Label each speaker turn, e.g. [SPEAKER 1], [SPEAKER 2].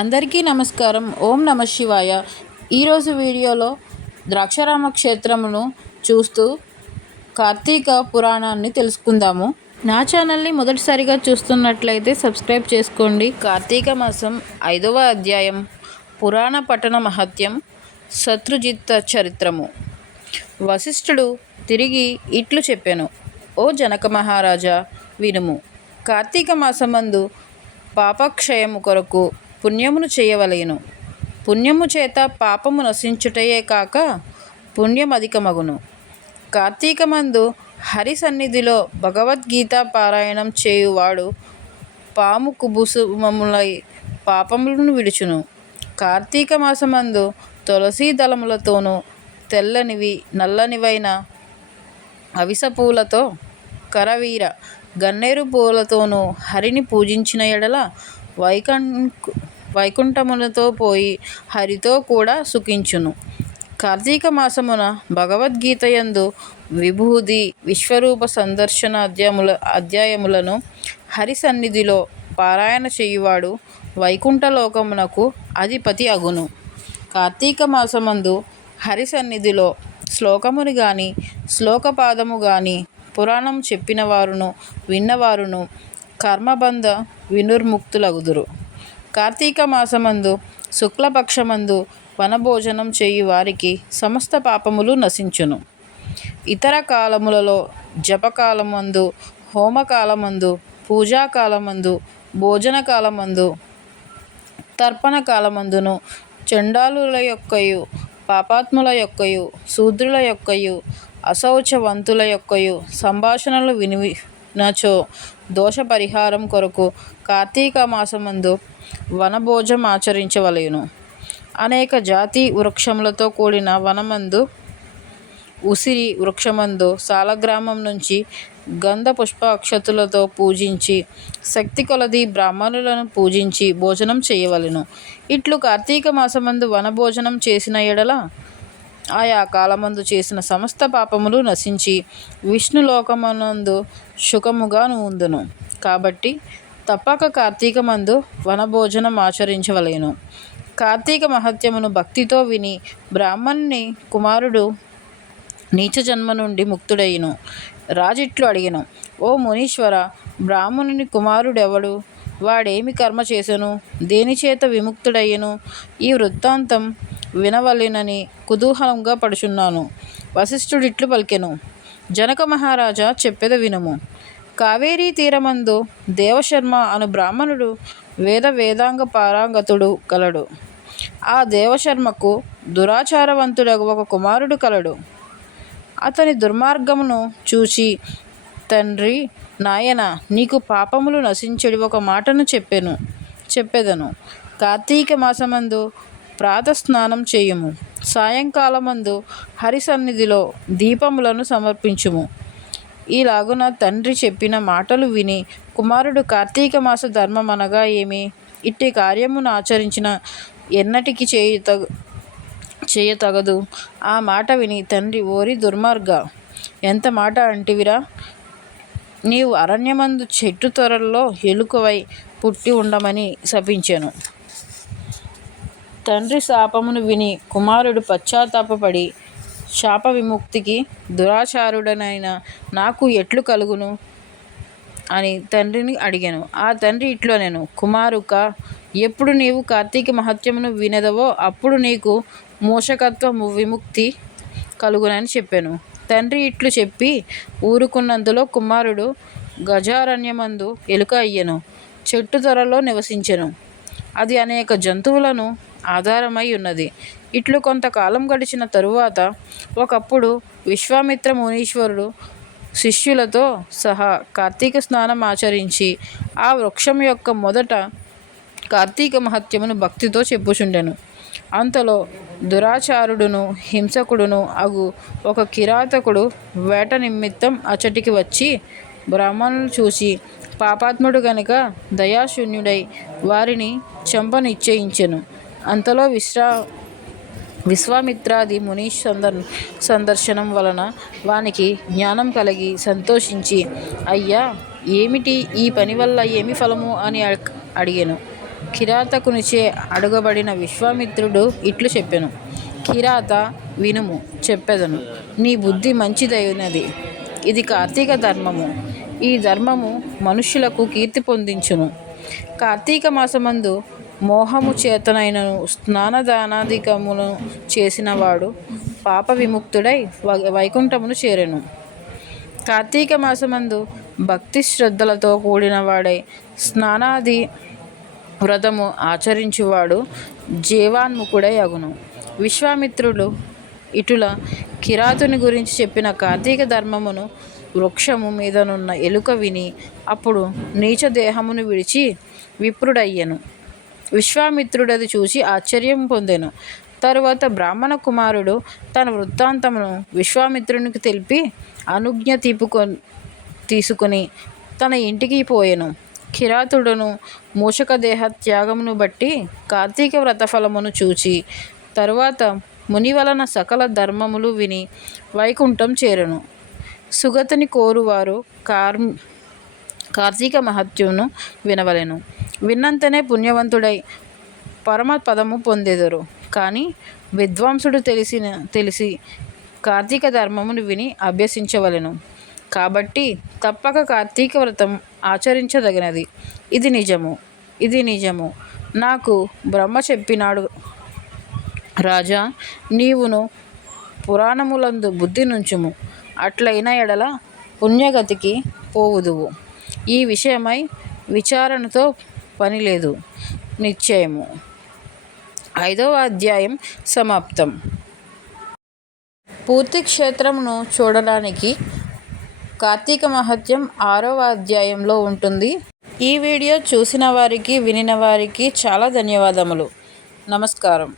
[SPEAKER 1] అందరికీ నమస్కారం. ఓం నమ శివాయ. ఈరోజు వీడియోలో ద్రాక్షారామ క్షేత్రమును చూస్తూ కార్తీక పురాణాన్ని తెలుసుకుందాము. నా ఛానల్ని మొదటిసారిగా చూస్తున్నట్లయితే సబ్స్క్రైబ్ చేసుకోండి. కార్తీక మాసం ఐదవ అధ్యాయం. పురాణ పట్టణ మహత్యం. శత్రుజిత్త చరిత్రము. వశిష్ఠుడు తిరిగి ఇట్లు చెప్పాను. ఓ జనక మహారాజా వినుము. కార్తీక మాసమందు పాపక్షయము కొరకు పుణ్యమును చేయవలయను పుణ్యము చేత పాపము నశించుటయే కాక పుణ్యం అధికమగును కార్తీకమందు హరి సన్నిధిలో భగవద్గీత పారాయణం చేయువాడు పాము కుబుసుమములై పాపములను విడుచును. కార్తీక మాసమందు తులసీ దళములతోనూ తెల్లనివి నల్లనివైన అవిస పూలతో కరవీర గన్నేరు పూలతోనూ హరిని పూజించిన ఎడల వైకం వైకుంఠములతో పోయి హరితో కూడా సుఖించును. కార్తీక మాసమున భగవద్గీత యందు విభూది విశ్వరూప సందర్శన అధ్యాముల అధ్యాయములను హరి సన్నిధిలో పారాయణ చేయువాడు వైకుంఠలోకమునకు అధిపతి అగును. కార్తీక మాసమందు హరి సన్నిధిలో శ్లోకముని గాని శ్లోకపాదము గాని పురాణం చెప్పిన వారును విన్నవారును కర్మబంధ వినుర్ముక్తులగుదురు. కార్తీక మాసమందు శుక్లపక్షమందు వనభోజనం చేయు వారికి సమస్త పాపములు నశించును. ఇతర కాలములలో జపకాలమందు హోమకాలమందు పూజాకాలమందు భోజన కాలమందు తర్పణ కాలమందును చండాలుల యొక్కయు పాపాత్ముల యొక్కయు శూద్రుల యొక్కయు అశౌచవంతుల యొక్కయు సంభాషణలు వినినచో దోష పరిహారం కొరకు కార్తీక మాసమందు వనభోజం ఆచరించవలెను. అనేక జాతి వృక్షములతో కూడిన వనమందు ఉసిరి వృక్షమందు సాలగ్రామం నుంచి గంధ పుష్ప అక్షతులతో పూజించి శక్తి కొలది బ్రాహ్మణులను పూజించి భోజనం చేయవలెను. ఇట్లు కార్తీక మాసమందు వనభోజనం చేసిన ఎడల ఆయా కాలమందు చేసిన సమస్త పాపములు నశించి విష్ణులోకమునందు సుఖముగా ఉందును. కాబట్టి తప్పక కార్తీక మందు వనభోజనం ఆచరించవలెను. కార్తీక మహత్యమును భక్తితో విని బ్రాహ్మణుని కుమారుడు నీచ జన్మ నుండి ముక్తుడయ్యను. రాజిట్లు అడిగాను ఓ మునీశ్వర బ్రాహ్మణుని కుమారుడెవడు? వాడేమి కర్మ చేసెను? దేనిచేత విముక్తుడయ్యను? ఈ వృత్తాంతం వినవలెనని కుతూహలంగా పడుచున్నాను. వశిష్ఠుడిట్లు పలికెను జనక మహారాజా చెప్పెద వినుము. కావేరీ తీరమందు దేవశర్మ అను బ్రాహ్మణుడు వేద వేదాంగ పారాంగతుడు కలడు. ఆ దేవశర్మకు దురాచారవంతుడగు ఒక కుమారుడు కలడు. అతని దుర్మార్గమును చూచి తండ్రి నాయన నీకు పాపములు నశించెడి ఒక మాటను చెప్పెను చెప్పెదను. కార్తీక మాసమందు ప్రాతస్నానం చేయుము. సాయంకాలమందు హరి సన్నిధిలో దీపములను సమర్పించుము. ఈలాగున తండ్రి చెప్పిన మాటలు విని కుమారుడు కార్తీక మాస ధర్మం అనగా ఏమి? ఇట్టి కార్యమును ఆచరించిన ఎన్నటికి చేయుత చేయతగదు. ఆ మాట విని తండ్రి ఓరి దుర్మార్గ ఎంత మాట అంటివిరా? నీవు అరణ్యమందు చెట్టు త్వరల్లో ఎలుకవై పుట్టి ఉండమని శపించాను. తండ్రి శాపమును విని కుమారుడు పశ్చాత్తాపపడి శాప విముక్తికి దురాచారుడనైన నాకు ఎట్లు కలుగును? అని తండ్రిని అడిగాను. ఆ తండ్రి ఇట్లనెను కుమారుక ఎప్పుడు నీవు కార్తీక మహత్యమును వినదవో అప్పుడు నీకు మూషకత్వ విముక్తి కలుగునని చెప్పాను. తండ్రి ఇట్లు చెప్పి ఊరుకున్నందులో కుమారుడు గజారణ్యమందు ఎలుక అయ్యెను. చెట్టు త్వరలో నివసించెను. అది అనేక జంతువులను ఆధారమై ఉన్నది. ఇట్లు కొంతకాలం గడిచిన తరువాత ఒకప్పుడు విశ్వామిత్ర మునీశ్వరుడు శిష్యులతో సహా కార్తీక స్నానం ఆచరించి ఆ వృక్షం యొక్క మొదట కార్తీక మహత్యమును భక్తితో చెప్పుచుండెను. అంతలో దురాచారుడును హింసకుడును అగు ఒక కిరాతకుడు వేట నిమిత్తం అచ్చటికి వచ్చి బ్రాహ్మణులు చూసి పాపాత్ముడు గనుక దయాశూన్యుడై వారిని చంప నిశ్చయించెను అంతలో విశ్రా విశ్వామిత్రాది ముని సందర్ సందర్శనం వలన వానికి జ్ఞానం కలిగి సంతోషించి అయ్యా ఏమిటి ఈ పని వల్ల ఏమి ఫలము అని అడిగాను. కిరాతకునిచే అడగబడిన విశ్వామిత్రుడు ఇట్లు చెప్పాను. కిరాత వినుము చెప్పెదను. నీ బుద్ధి మంచిదైనది. ఇది కార్తీక ధర్మము. ఈ ధర్మము మనుష్యులకు కీర్తి పొందించును. కార్తీక మాసమందు మోహము చేతనైనను స్నానదానాధికమును చేసినవాడు పాప విముక్తుడై వై- వైకుంఠమును చేరెను. కార్తీక మాసమందు భక్తి శ్రద్ధలతో కూడిన వాడై స్నానాది వ్రతము ఆచరించువాడు జీవాన్ముఖుడై అగును. విశ్వామిత్రుడు ఇటుల కిరాతుని గురించి చెప్పిన కార్తీక ధర్మమును వృక్షము మీదనున్న ఎలుక విని అప్పుడు నీచ దేహమును విడిచి విప్రుడయ్యెను. విశ్వామిత్రుడది చూసి ఆశ్చర్యం పొందెను. తరువాత బ్రాహ్మణ కుమారుడు తన వృత్తాంతమును విశ్వామిత్రునికి తెలిపి అనుజ్ఞ తీపుకొ తీసుకుని తన ఇంటికి పోయెను. కిరాతుడును మూషక దేహ త్యాగమును బట్టి కార్తీక వ్రత ఫలమును చూచి తరువాత ముని వలన సకల ధర్మములు విని వైకుంఠం చేరెను. సుగతిని కోరువారు కార్ కార్తీక మహత్యమును వినవలెను. విన్నంతనే పుణ్యవంతుడై పరమ పదము పొందెదరు. కానీ విద్వాంసుడు తెలిసిన తెలిసి కార్తీక ధర్మమును విని అభ్యసించవలెను. కాబట్టి తప్పక కార్తీక వ్రతం ఆచరించదగినది. ఇది నిజము. ఇది నిజము. నాకు బ్రహ్మ చెప్పినాడు. రాజా నీవును పురాణములందు బుద్ధి నుంచుము. అట్లైన ఎడల పుణ్యగతికి పోవుదువు. ఈ విషయమై విచారణతో పని లేదు. నిశ్చయము. ఐదవ అధ్యాయం సమాప్తం. పూర్తి క్షేత్రమును చూడడానికి కార్తీక మహత్యం ఆరవ అధ్యాయంలో ఉంటుంది. ఈ వీడియో చూసిన వారికి వినిన వారికి చాలా ధన్యవాదములు. నమస్కారం.